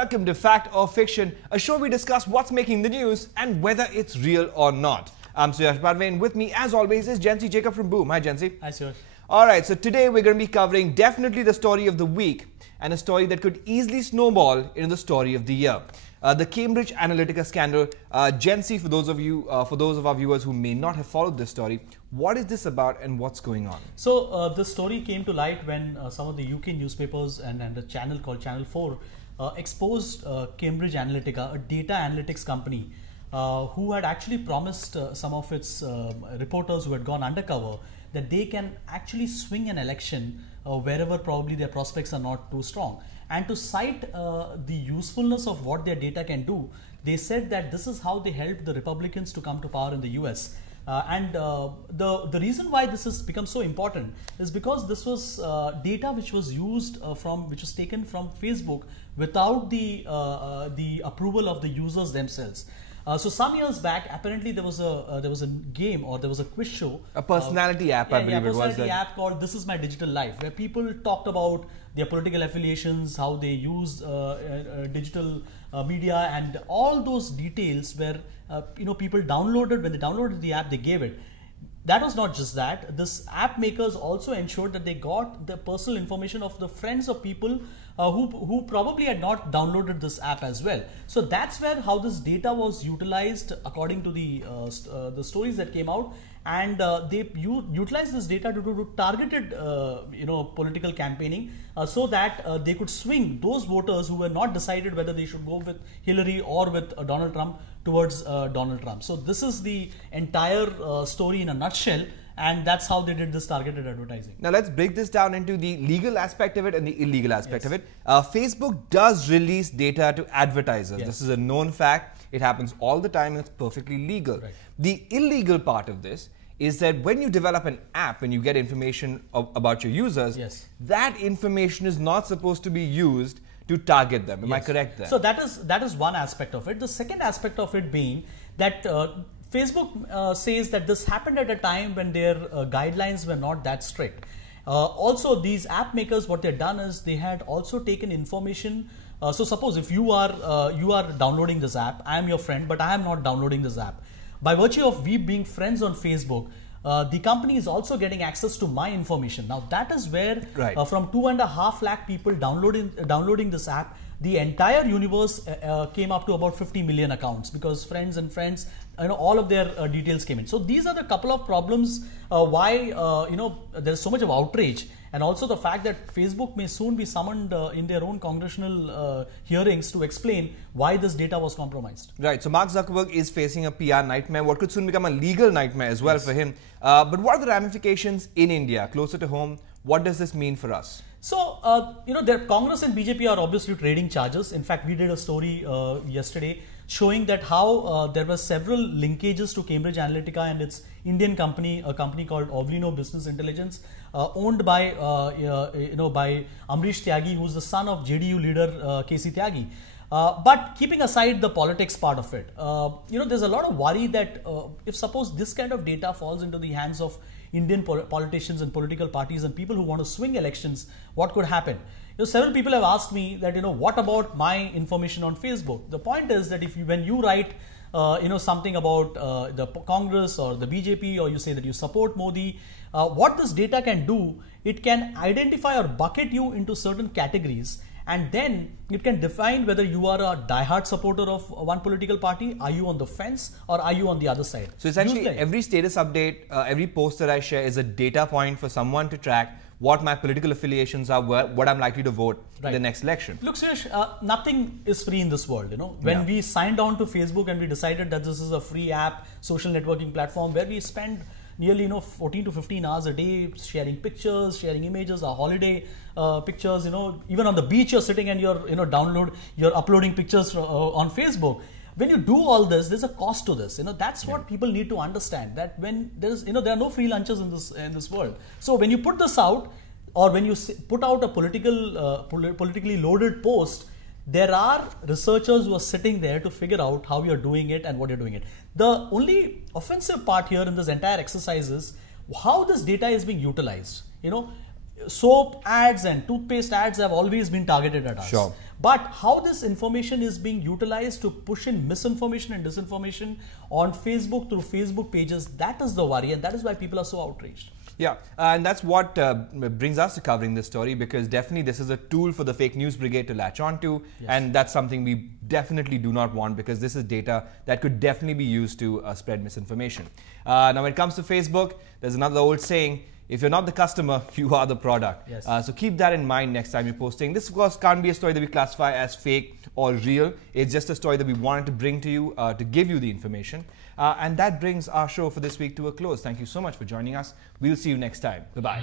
Welcome to Fact or Fiction, a show we discuss what's making the news and whether it's real or not. I'm Suyash Badve, and with me, as always, is Jency Jacob from Boom. Hi, Jency. Hi, Suyash. Alright, so today we're going to be covering definitely the story of the week and a story that could easily snowball into the story of the year. The Cambridge Analytica scandal. Jency, for those of our viewers who may not have followed this story, what is this about and what's going on? So the story came to light when some of the UK newspapers and a channel called Channel 4 exposed Cambridge Analytica, a data analytics company, who had actually promised some of its reporters who had gone undercover that they can actually swing an election wherever probably their prospects are not too strong. And to cite the usefulness of what their data can do, they said that this is how they helped the Republicans to come to power in the US. The reason why this has become so important is because this was data which was used which was taken from Facebook without the approval of the users themselves. So some years back, apparently there was a game, or there was a quiz show, a personality app, I believe it was. A personality app called This Is My Digital Life, where people talked about their political affiliations, how they use digital media, and all those details where people downloaded. When they downloaded the app, they gave it. That was not just that. This app makers also ensured that they got the personal information of the friends of people who probably had not downloaded this app as well. So that's where how this data was utilized according to the stories that came out, and they utilized this data to do targeted political campaigning so that they could swing those voters who were not decided whether they should go with Hillary or with Donald Trump towards Donald Trump. So this is the entire story in a nutshell, and that's how they did this targeted advertising. Now let's break this down into the legal aspect of it and the illegal aspect of it. Facebook does release data to advertisers. Yes. This is a known fact. It happens all the time and it's perfectly legal. Right. The illegal part of this is that when you develop an app and you get information about your users, yes, that information is not supposed to be used to target them. Am I correct there? So that is one aspect of it. The second aspect of it being that Facebook says that this happened at a time when their guidelines were not that strict. Also, these app makers, what they've done is they had also taken information. So suppose if you are downloading this app, I am your friend, but I am not downloading this app. By virtue of we being friends on Facebook, the company is also getting access to my information. Now that is where from 2.5 lakh people downloading this app, the entire universe came up to about 50 million accounts, because friends, all of their details came in. So these are the couple of problems why there's so much of outrage, and also the fact that Facebook may soon be summoned in their own congressional hearings to explain why this data was compromised. Right. So Mark Zuckerberg is facing a PR nightmare, what could soon become a legal nightmare as well for him. But what are the ramifications in India, closer to home? What does this mean for us? So, their Congress and BJP are obviously trading charges. In fact, we did a story yesterday showing that how there were several linkages to Cambridge Analytica and its Indian company, a company called Ovlino Business Intelligence, owned by by Amrish Tyagi, who's the son of JDU leader KC Tyagi. But keeping aside the politics part of it, there's a lot of worry that if suppose this kind of data falls into the hands of Indian politicians and political parties and people who want to swing elections, what could happen? Several people have asked me that, what about my information on Facebook? The point is that when you write something about the Congress or the BJP, or you say that you support Modi, what this data can do, it can identify or bucket you into certain categories, and then it can define whether you are a diehard supporter of one political party, are you on the fence, or are you on the other side. So essentially every status update, every post that I share is a data point for someone to track what my political affiliations are, what I'm likely to vote in the next election. Look, Suyash, nothing is free in this world. When we signed on to Facebook and we decided that this is a free app, social networking platform where we spend nearly 14 to 15 hours a day sharing pictures, sharing images, our holiday pictures, even on the beach you're sitting and you're uploading pictures on Facebook. When you do all this, there's a cost to this. That's what people need to understand, that when there's there are no free lunches in this world. So when you put this out, or when you put out a politically loaded post, there are researchers who are sitting there to figure out how you're doing it and what you're doing it. The only offensive part here in this entire exercise is how this data is being utilized. soap ads and toothpaste ads have always been targeted at us. Sure. But how this information is being utilized to push in misinformation and disinformation on Facebook through Facebook pages, that is the worry, and that is why people are so outraged. Yeah, and that's what brings us to covering this story, because definitely this is a tool for the fake news brigade to latch onto, and that's something we definitely do not want, because this is data that could definitely be used to spread misinformation. Now, when it comes to Facebook, there's another old saying, if you're not the customer, you are the product. Yes. So keep that in mind next time you're posting. This, of course, can't be a story that we classify as fake or real. It's just a story that we wanted to bring to you, to give you the information. And that brings our show for this week to a close. Thank you so much for joining us. We'll see you next time. Bye-bye.